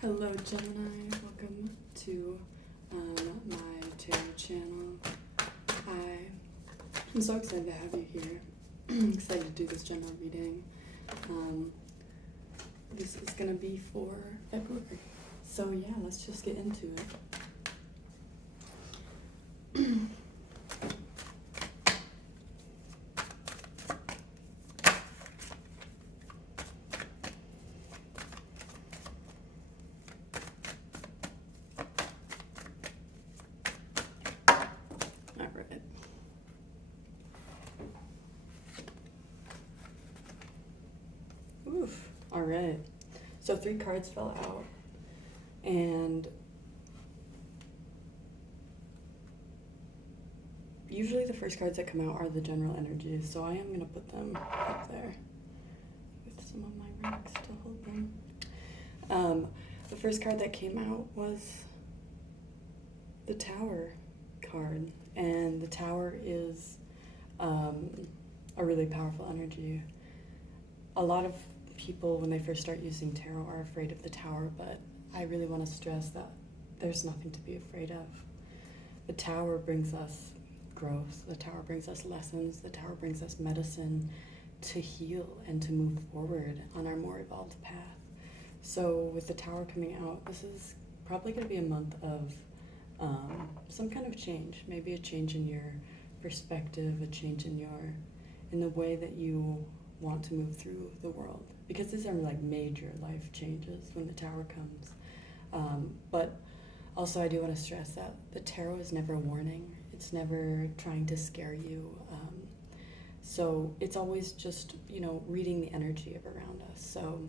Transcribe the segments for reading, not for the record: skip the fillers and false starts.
Hello Gemini, welcome to my tarot channel. I'm so excited to have you here. I'm excited to do this general reading. This is going to be for February. So yeah, let's just get into it. All right, so 3 cards fell out, and usually the first cards that come out are the general energies, so I am going to put them up there with some of my rocks to hold them. The first card that came out was the Tower card, and the Tower is a really powerful energy. A lot of people, when they first start using tarot, are afraid of the Tower, but I really want to stress that there's nothing to be afraid of. The Tower brings us growth, the Tower brings us lessons, the Tower brings us medicine to heal and to move forward on our more evolved path. So with the Tower coming out, this is probably going to be a month of some kind of change, maybe a change in your perspective, a change in the way that you want to move through the world, because these are like major life changes when the Tower comes. But also I do want to stress that the Tarot is never a warning. It's never trying to scare you. So it's always just, reading the energy of around us. So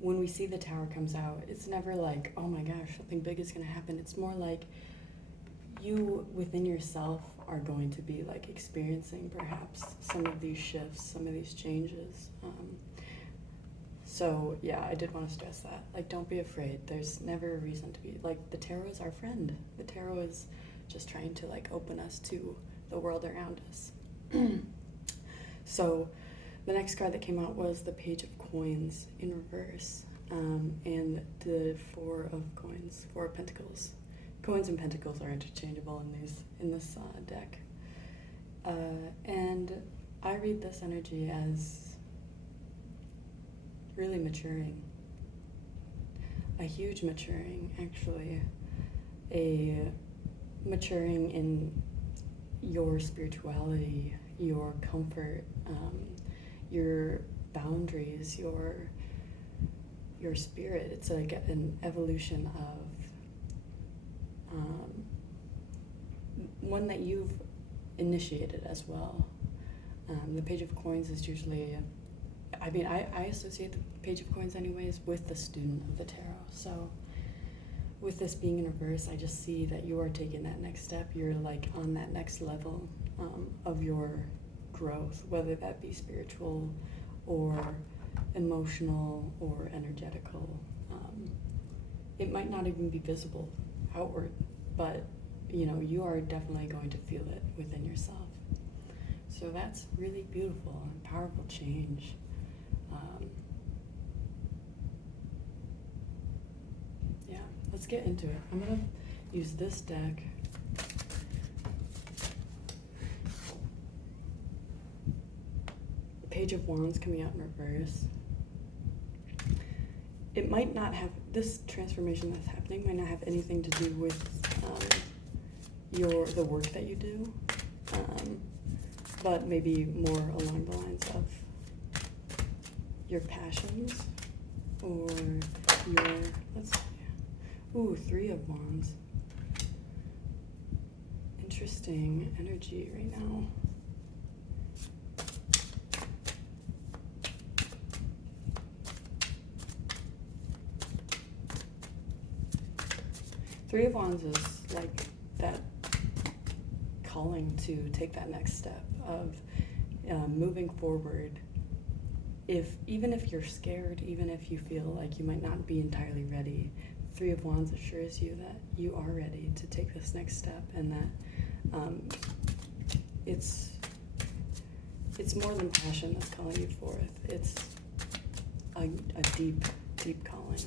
when we see the Tower comes out, it's never like, oh my gosh, something big is going to happen. It's more like you within yourself are going to be like experiencing perhaps some of these shifts, some of these changes. So yeah, I did want to stress that. Like, don't be afraid. There's never a reason to be. Like, the Tarot is our friend. The Tarot is just trying to like open us to the world around us. So the next card that came out was the Page of Coins in reverse, and the 4 of Coins, 4 of Pentacles. Coins and Pentacles are interchangeable in this deck. And I read this energy as really maturing. A huge maturing, actually. A maturing in your spirituality, your comfort, your boundaries, your spirit. It's like an evolution of one that you've initiated as well. The Page of Coins is usually, I associate the Page of Coins anyways with the student of the Tarot. So with this being in reverse, I just see that you are taking that next step. You're like on that next level of your growth, whether that be spiritual or emotional or energetical. It might not even be visible outward, but you are definitely going to feel it within yourself. So that's really beautiful and powerful change. Yeah, let's get into it. I'm gonna use this deck. Page of Wands coming out in reverse. It might not have, this transformation that's happening might not have anything to do with the work that you do, but maybe more along the lines of your passions or your, let's see, ooh, 3 of Wands. Interesting energy right now. Three of Wands is like that calling to take that next step of moving forward. Even if you're scared, even if you feel like you might not be entirely ready, 3 of Wands assures you that you are ready to take this next step, and that it's more than passion that's calling you forth. It's a deep, deep calling.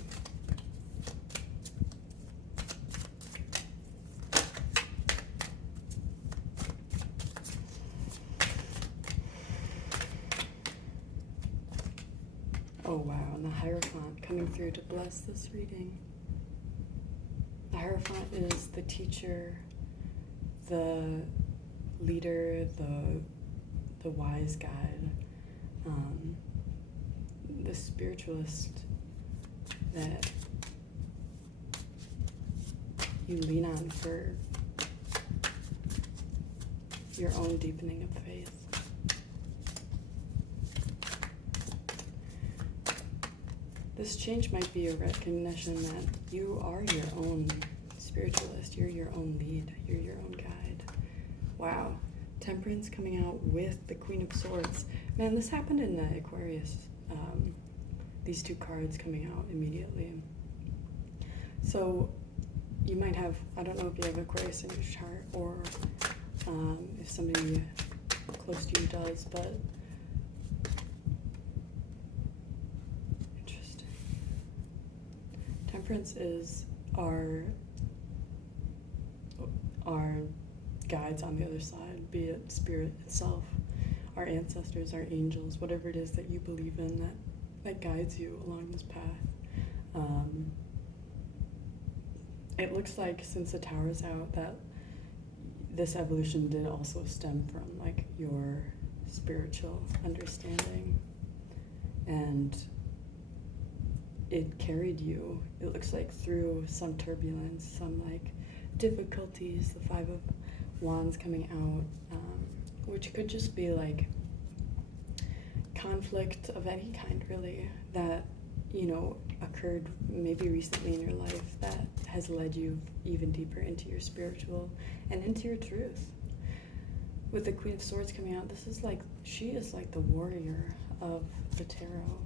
Oh wow, and the Hierophant coming through to bless this reading. The Hierophant is the teacher, the leader, the wise guide, the spiritualist that you lean on for your own deepening of faith. This change might be a recognition that you are your own spiritualist, you're your own lead, you're your own guide. Wow. Temperance coming out with the Queen of Swords. Man, this happened in the Aquarius. These two cards coming out immediately. So you might have, I don't know if you have Aquarius in your chart or if somebody close to you does, but interesting. Temperance is our guides on the other side, be it spirit itself, our ancestors, our angels, whatever it is that you believe in that guides you along this path. It looks like since the Tower's out that this evolution did also stem from like your spiritual understanding, and it carried you, it looks like, through some turbulence, some like difficulties, the Five of Wands coming out, which could just be like conflict of any kind really that, you know, occurred maybe recently in your life that has led you even deeper into your spiritual and into your truth. With the Queen of Swords coming out, this is like, she is like the warrior of the tarot.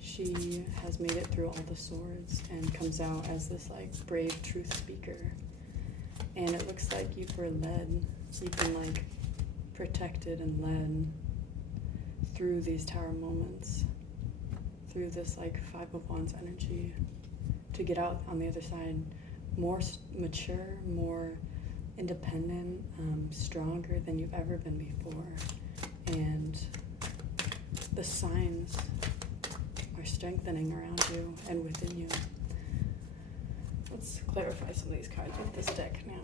She has made it through all the swords and comes out as this like brave truth speaker. And it looks like you were led, you've been like protected and led through these Tower moments, through this like Five of Wands energy, to get out on the other side more mature, more independent, stronger than you've ever been before. And the signs are strengthening around you and within you. Let's clarify some of these cards with this deck now.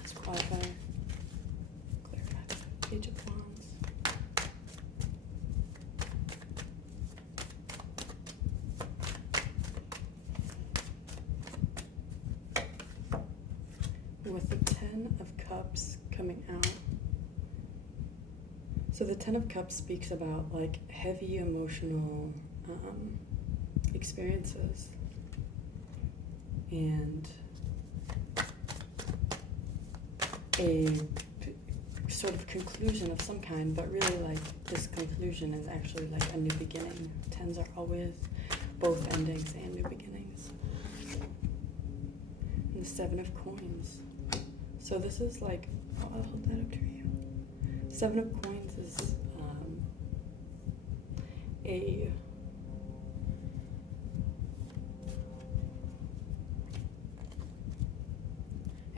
Let's clarify the Page of Wands. With the Ten of Cups coming out. So the Ten of Cups speaks about like heavy emotional experiences and a sort of conclusion of some kind, but really like this conclusion is actually like a new beginning. Tens are always both endings and new beginnings. And the Seven of Coins. So this is like, I'll hold that up to you. Seven of Coins is a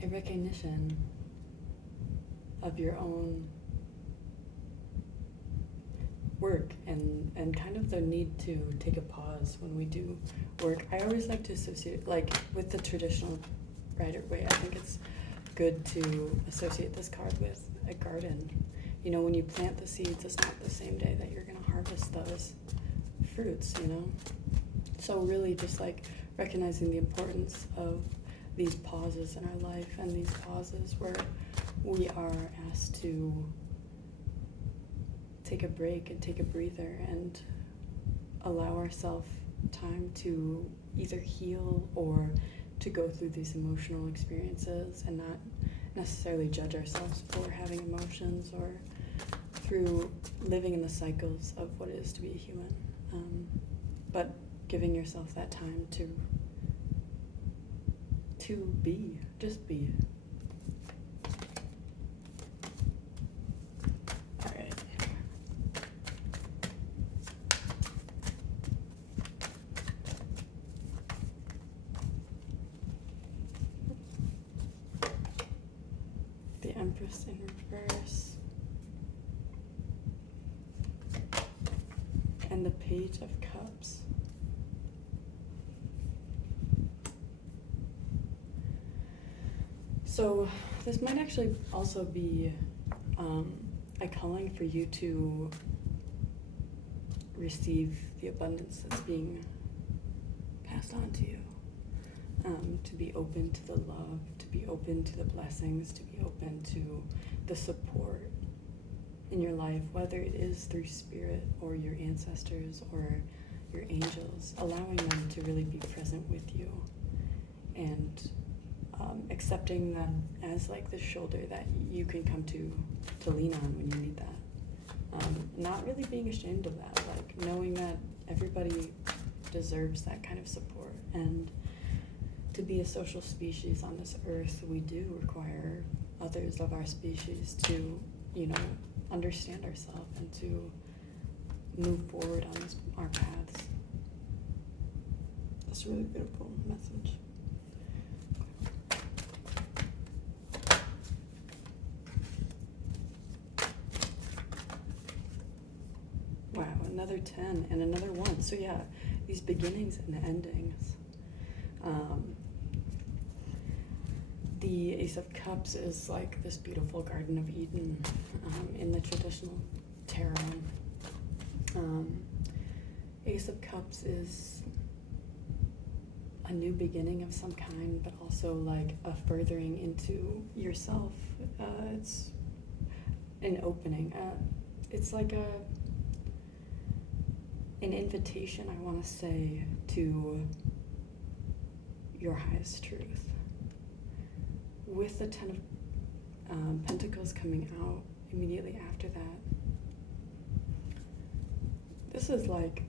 recognition of your own work and kind of the need to take a pause when we do work. I always like to associate, like with the traditional Rider-Waite, I think it's good to associate this card with a garden. You know, when you plant the seeds, it's not the same day that you're going to harvest those fruits, you know? So really just like recognizing the importance of these pauses in our life, and these pauses where we are asked to take a break and take a breather and allow ourselves time to either heal or to go through these emotional experiences and not necessarily judge ourselves for having emotions or through living in the cycles of what it is to be a human. But giving yourself that time to be, just be. All right. The Empress in reverse. and the Page of Cups. So this might actually also be a calling for you to receive the abundance that's being passed on to you, to be open to the love, to be open to the blessings, to be open to the support in your life, whether it is through spirit or your ancestors or your angels, allowing them to really be present with you, and accepting them as like the shoulder that you can come to lean on when you need that. Not really being ashamed of that, like knowing that everybody deserves that kind of support. And to be a social species on this earth, we do require others of our species to, understand ourselves and to move forward on our paths. That's a really beautiful message. Wow, another 10 and another 1. So yeah, these beginnings and endings. The Ace of Cups is like this beautiful Garden of Eden in the traditional tarot. Ace of Cups is a new beginning of some kind, but also like a furthering into yourself. It's an opening. It's like an invitation, I want to say, to your highest truth. With the 10 of Pentacles coming out immediately after that, this is like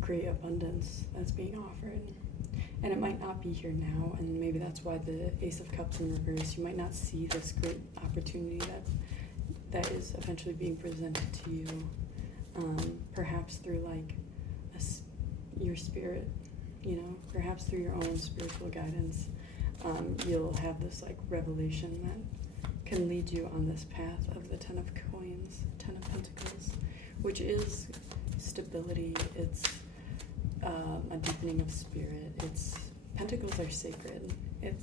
great abundance that's being offered. And it might not be here now, and maybe that's why the Ace of Cups in reverse, you might not see this great opportunity that is eventually being presented to you, perhaps through like your spirit, perhaps through your own spiritual guidance. You'll have this like revelation that can lead you on this path of the 10 of Coins, 10 of Pentacles, which is stability. It's a deepening of spirit. Pentacles are sacred. It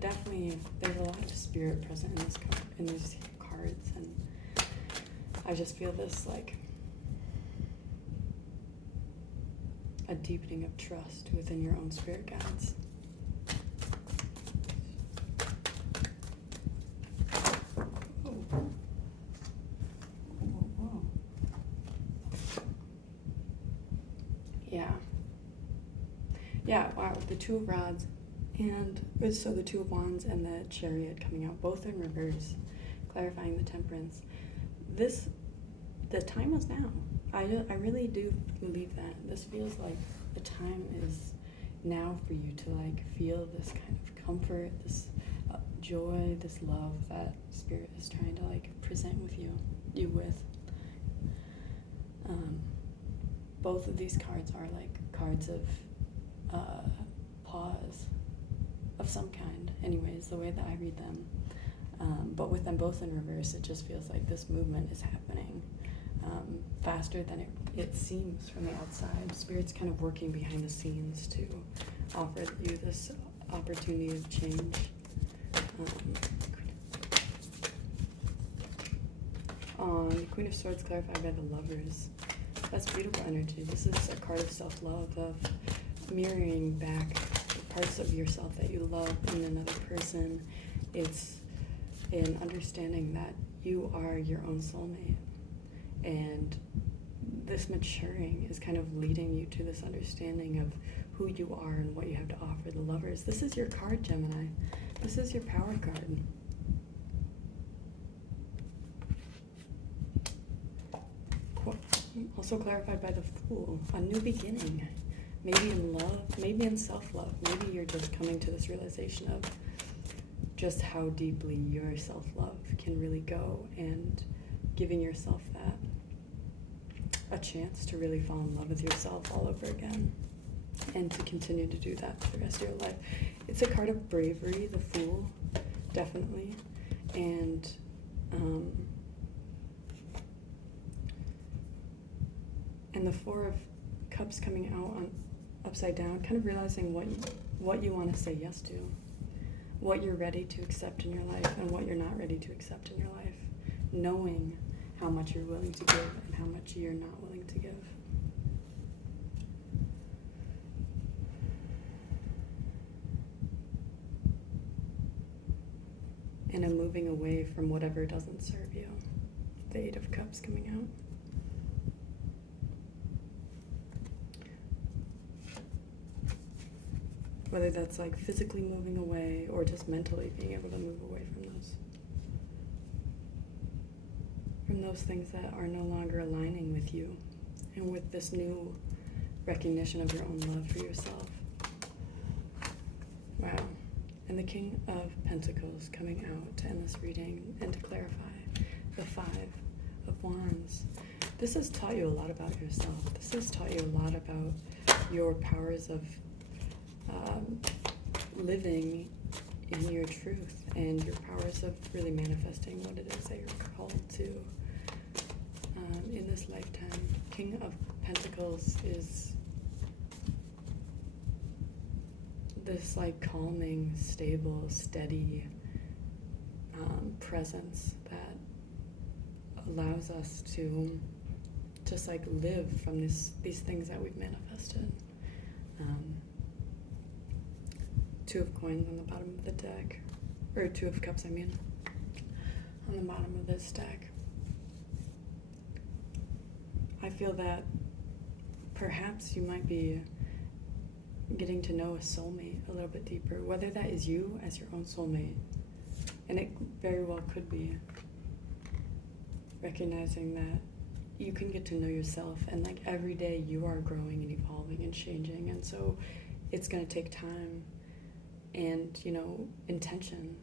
definitely, there's a lot of spirit present in these cards, and I just feel this like a deepening of trust within your own spirit guides. Yeah, wow, the Two of Rods, and so the Two of Wands and the Chariot coming out, both in reverse, clarifying the Temperance. The time is now. I really do believe that. This feels like the time is now for you to like feel this kind of comfort, this joy, this love that Spirit is trying to like present you with. Both of these cards are like cards of pause of some kind, anyways, the way that I read them. But with them both in reverse, it just feels like this movement is happening faster than it seems from the outside. Spirit's kind of working behind the scenes to offer you this opportunity of change. The Queen of Swords clarified by the Lovers. That's beautiful energy. This is a card of self-love, of mirroring back the parts of yourself that you love in another person. It's an understanding that you are your own soulmate. And this maturing is kind of leading you to this understanding of who you are and what you have to offer. The Lovers. This is your card, Gemini. This is your power card. Also clarified by the Fool. A new beginning. Maybe in love, maybe in self-love. Maybe you're just coming to this realization of just how deeply your self-love can really go, and giving yourself a chance to really fall in love with yourself all over again, and to continue to do that for the rest of your life. It's a card of bravery, the Fool, definitely, and And the Four of Cups coming out on upside down, kind of realizing what you want to say yes to, what you're ready to accept in your life and what you're not ready to accept in your life, knowing how much you're willing to give and how much you're not willing to give. And a moving away from whatever doesn't serve you. The Eight of Cups coming out. Whether that's like physically moving away or just mentally being able to move away from those things that are no longer aligning with you, and with this new recognition of your own love for yourself. Wow. And the King of Pentacles coming out to end this reading and to clarify. The Five of Wands. This has taught you a lot about yourself. This has taught you a lot about your powers of living in your truth and your powers of really manifesting what it is that you're called to in this lifetime. King of Pentacles is this like calming, stable, steady presence that allows us to just like live from these things that we've manifested. Two of Coins on the bottom of the deck, or Two of Cups, I mean, on the bottom of this deck. I feel that perhaps you might be getting to know a soulmate a little bit deeper, whether that is you as your own soulmate, and it very well could be recognizing that you can get to know yourself, and like every day you are growing and evolving and changing, and so it's going to take time and, you know, intention,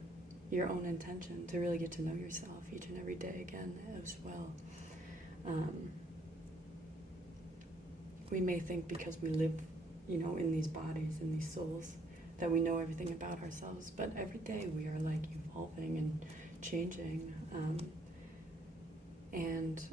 your own intention to really get to know yourself each and every day again as well. We may think because we live, you know, in these bodies, in these souls, that we know everything about ourselves, but every day we are like evolving and changing, and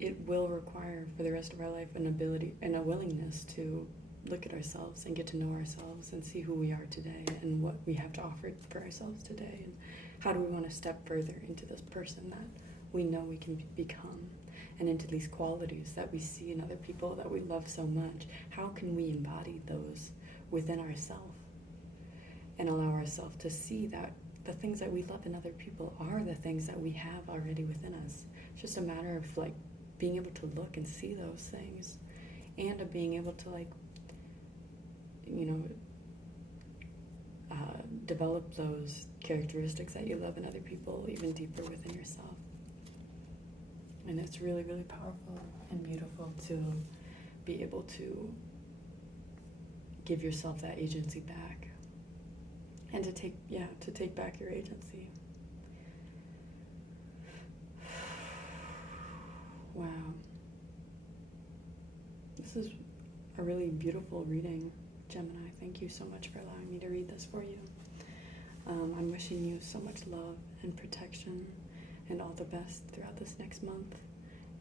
it will require for the rest of our life an ability and a willingness to look at ourselves and get to know ourselves and see who we are today and what we have to offer for ourselves today, and how do we want to step further into this person that we know we can become, and into these qualities that we see in other people that we love so much. How can we embody those within ourselves and allow ourselves to see that the things that we love in other people are the things that we have already within us? It's just a matter of like being able to look and see those things, and of being able to like, you know, develop those characteristics that you love in other people even deeper within yourself. And it's really, really powerful and beautiful to be able to give yourself that agency back, and to take back your agency. Wow. This is a really beautiful reading, Gemini. Thank you so much for allowing me to read this for you. I'm wishing you so much love and protection and all the best throughout this next month.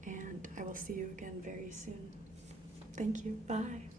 And I will see you again very soon. Thank you. Bye.